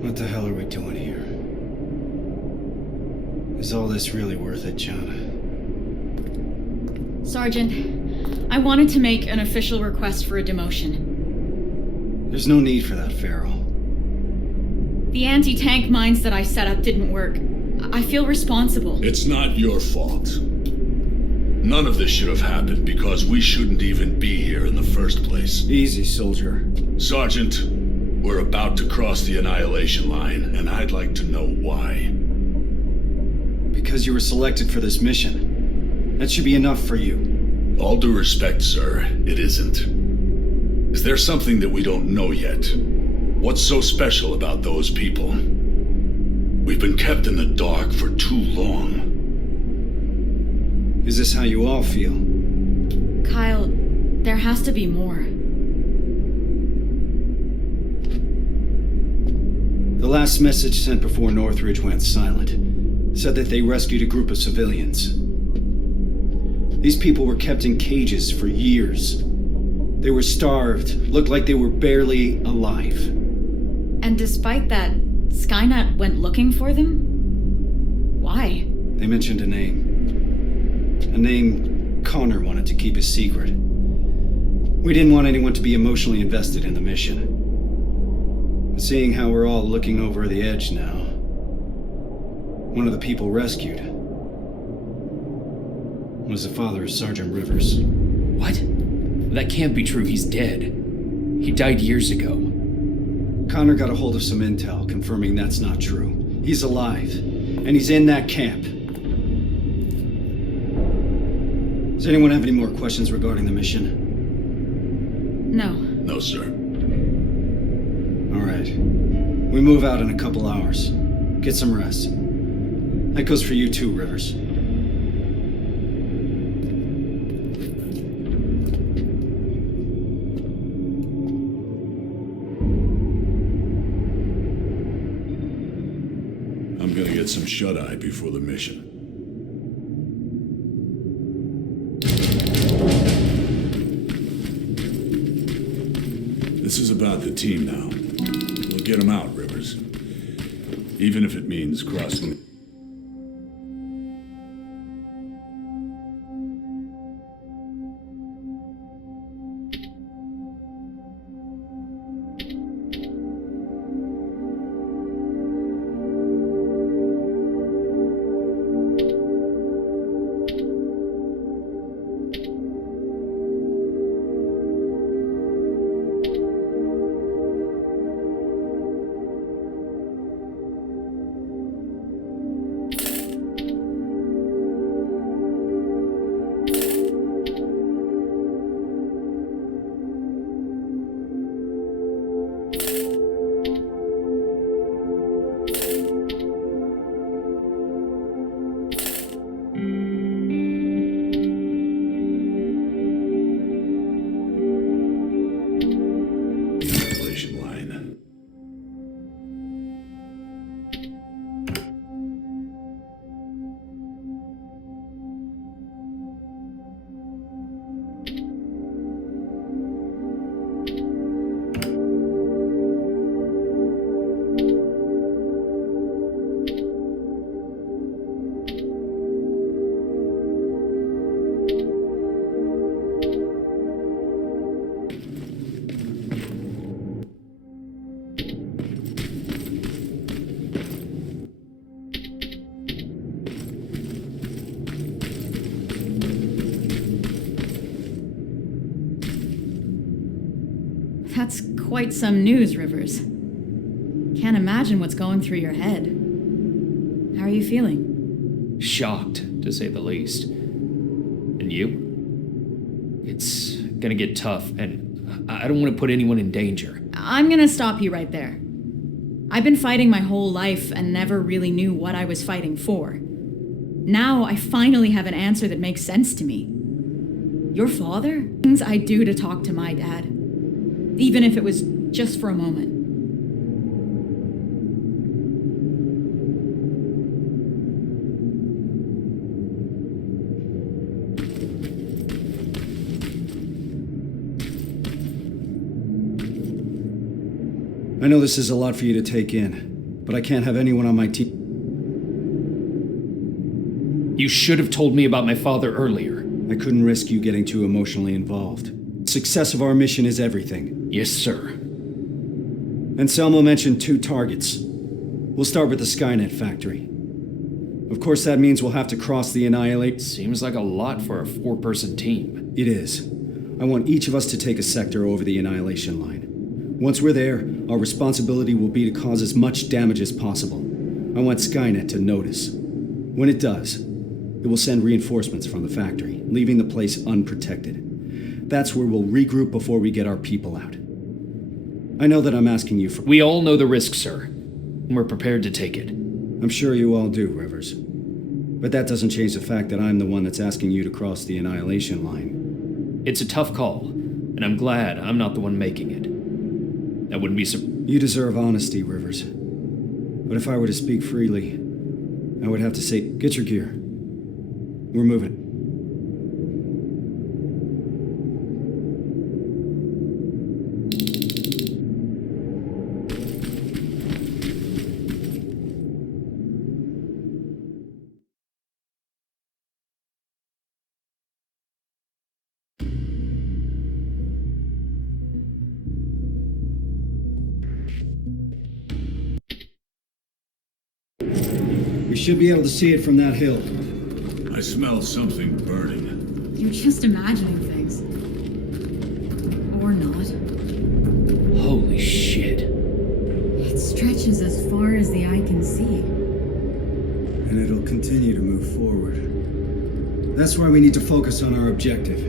What the hell are we doing here? Is all this really worth it, John? Sergeant, I wanted to make an official request for a demotion. There's no need for that, Farrell. The anti-tank mines that I set up didn't work. I feel responsible. It's not your fault. None of this should have happened because we shouldn't even be here in the first place. Easy, soldier. Sergeant, we're about to cross the Annihilation Line, and I'd like to know why. Because you were selected for this mission. That should be enough for you. All due respect, sir, it isn't. Is there something that we don't know yet? What's so special about those people? We've been kept in the dark for too long. Is this how you all feel? Kyle, there has to be more. The last message sent before Northridge went silent said that they rescued a group of civilians. These people were kept in cages for years. They were starved, looked like they were barely alive. And despite that, Skynet went looking for them? Why? They mentioned a name. A name Connor wanted to keep a secret. We didn't want anyone to be emotionally invested in the mission. But seeing how we're all looking over the edge now, one of the people rescued was the father of Sergeant Rivers. What? That can't be true. He's dead. He died years ago. Connor got a hold of some intel confirming that's not true. He's alive, and he's in that camp. Does anyone have any more questions regarding the mission? No. No, sir. All right. We move out in a couple hours. Get some rest. That goes for you too, Rivers. I'm gonna get some shut-eye before the mission. This is about the team now. We'll get them out, Rivers. Even if it means crossing... Annihilation Line. That's quite some news, Rivers. Can't imagine what's going through your head. How are you feeling? Shocked, to say the least. And you? It's gonna get tough, and I don't want to put anyone in danger. I'm gonna stop you right there. I've been fighting my whole life and never really knew what I was fighting for. Now I finally have an answer that makes sense to me. Your father? Things I'd do to talk to my dad. Even if it was just for a moment. I know this is a lot for you to take in. but I can't have anyone on my team. You should have told me about my father earlier. I couldn't risk you getting too emotionally involved. Success of our mission is everything. Yes, sir. Anselmo mentioned 2 targets. We'll start with the Skynet factory. Of course, that means we'll have to cross the Annihilate. Seems like a lot for a 4-person team. It is. I want each of us to take a sector over the Annihilation Line. Once we're there, our responsibility will be to cause as much damage as possible. I want Skynet to notice. When it does, it will send reinforcements from the factory, leaving the place unprotected. That's where we'll regroup before we get our people out. I know that I'm asking you for... We all know the risk, sir. And we're prepared to take it. I'm sure you all do, Rivers. But that doesn't change the fact that I'm the one that's asking you to cross the Annihilation Line. It's a tough call, and I'm glad I'm not the one making it. That wouldn't be You deserve honesty, Rivers. But if I were to speak freely, I would have to say, get your gear. We're moving. We should be able to see it from that hill. I smell something burning. You're just imagining things. Or not. Holy shit. It stretches as far as the eye can see. And it'll continue to move forward. That's why we need to focus on our objective.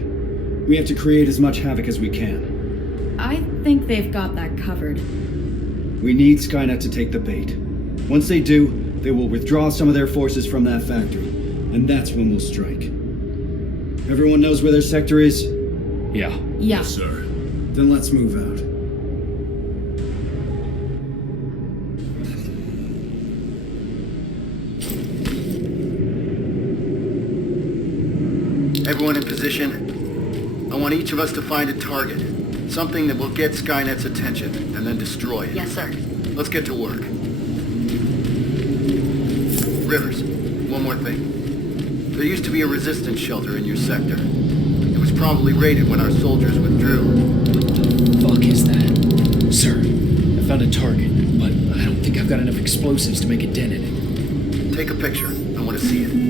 We have to create as much havoc as we can. I think they've got that covered. We need Skynet to take the bait. Once they do, they will withdraw some of their forces from that factory, and that's when we'll strike. Everyone knows where their sector is? Yeah. Yeah. Yes, sir. Then let's move out. Everyone in position. I want each of us to find a target. Something that will get Skynet's attention, and then destroy it. Yes, sir. Let's get to work. Rivers, one more thing. There used to be a resistance shelter in your sector. It was probably raided when our soldiers withdrew. What the fuck is that? Sir, I found a target, but I don't think I've got enough explosives to make a dent in it. Take a picture. I want to see it.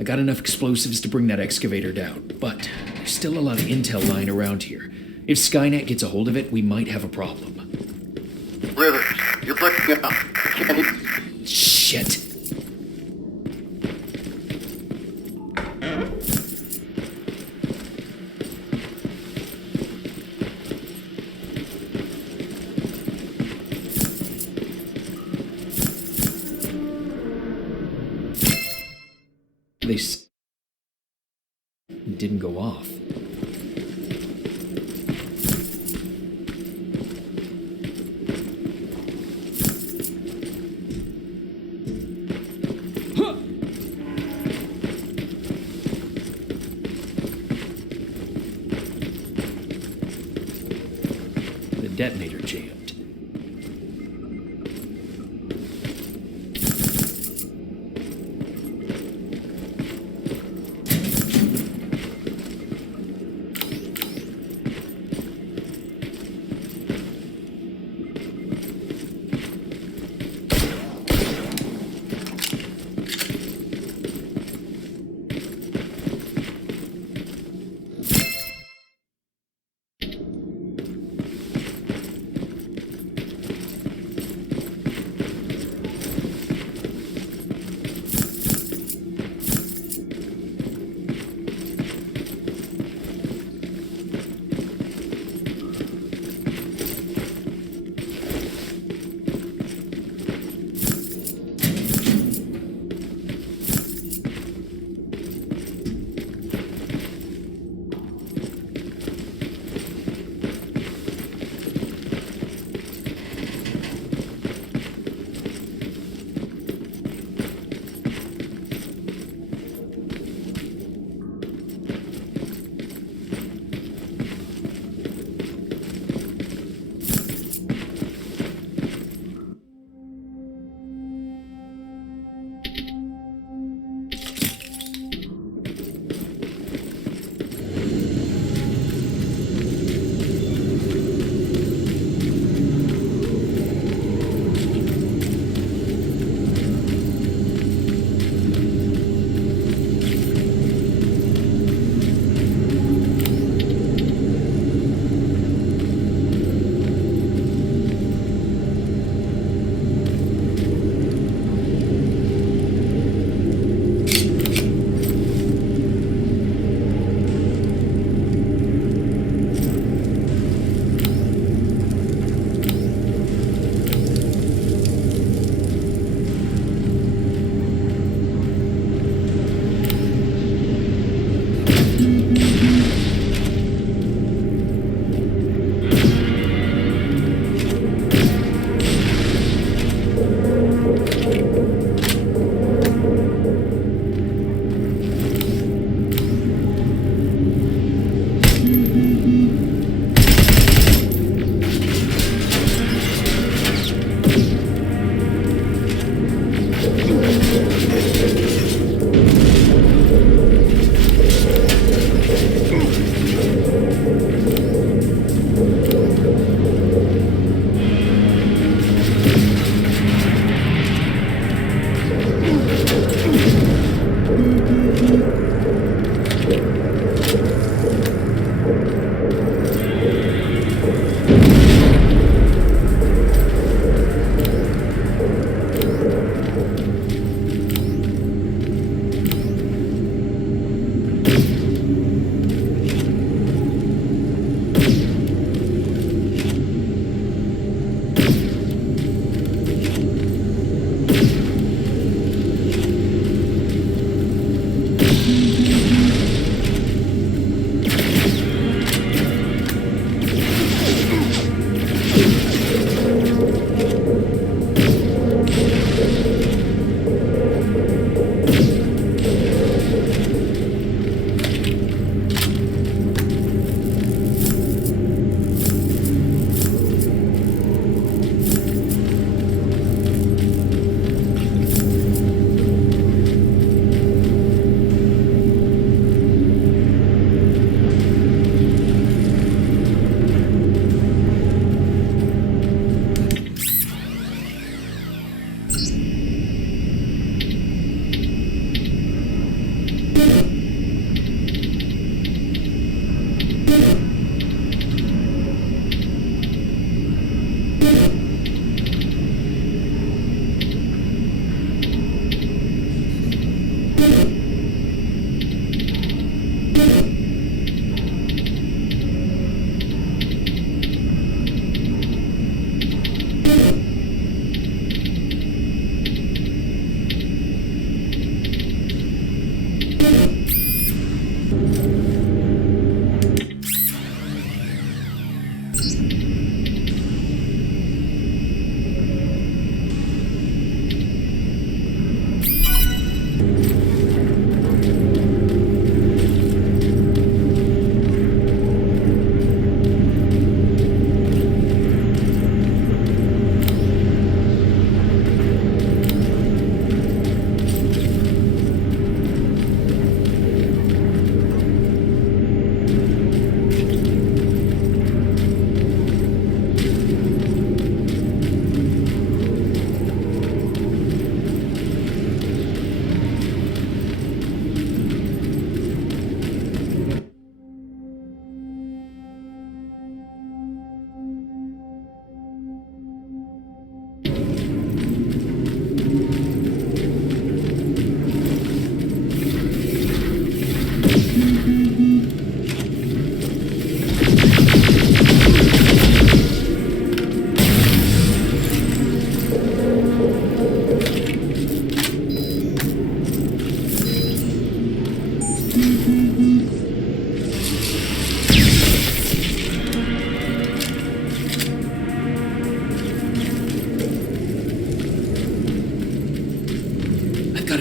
I got enough explosives to bring that excavator down, but there's still a lot of intel lying around here. If Skynet gets a hold of it, we might have a problem. Rivers, you're breaking up. Shit. They didn't go off. The detonator jammed.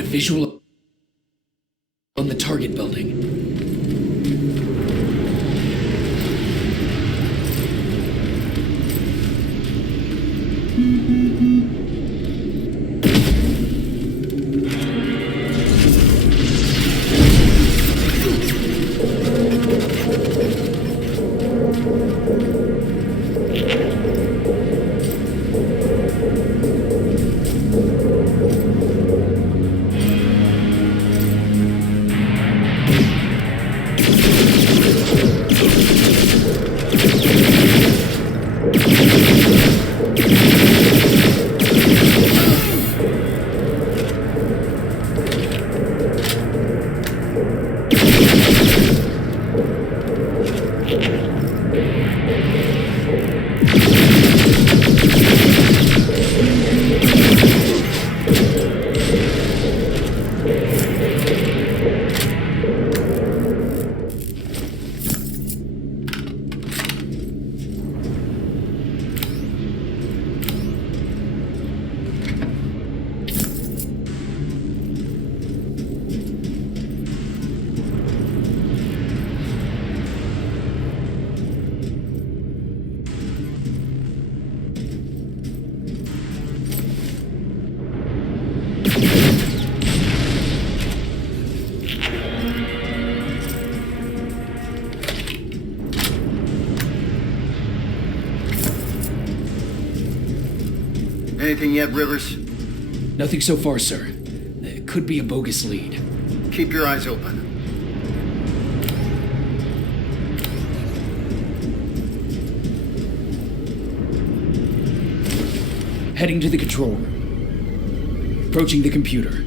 Visual on the target building. Anything yet, Rivers? Nothing so far, sir. It could be a bogus lead. Keep your eyes open. Heading to the control room. Approaching the computer.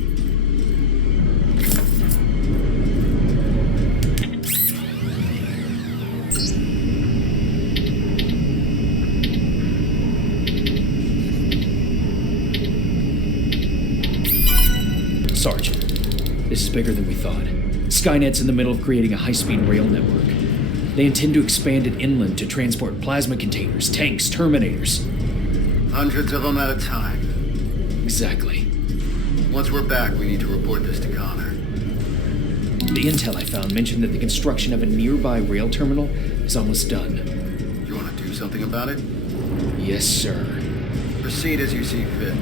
Sergeant, this is bigger than we thought. Skynet's in the middle of creating a high-speed rail network. They intend to expand it inland to transport plasma containers, tanks, Terminators. Hundreds of them at a time. Exactly. Once we're back, we need to report this to Connor. The intel I found mentioned that the construction of a nearby rail terminal is almost done. You want to do something about it? Yes, sir. Proceed as you see fit.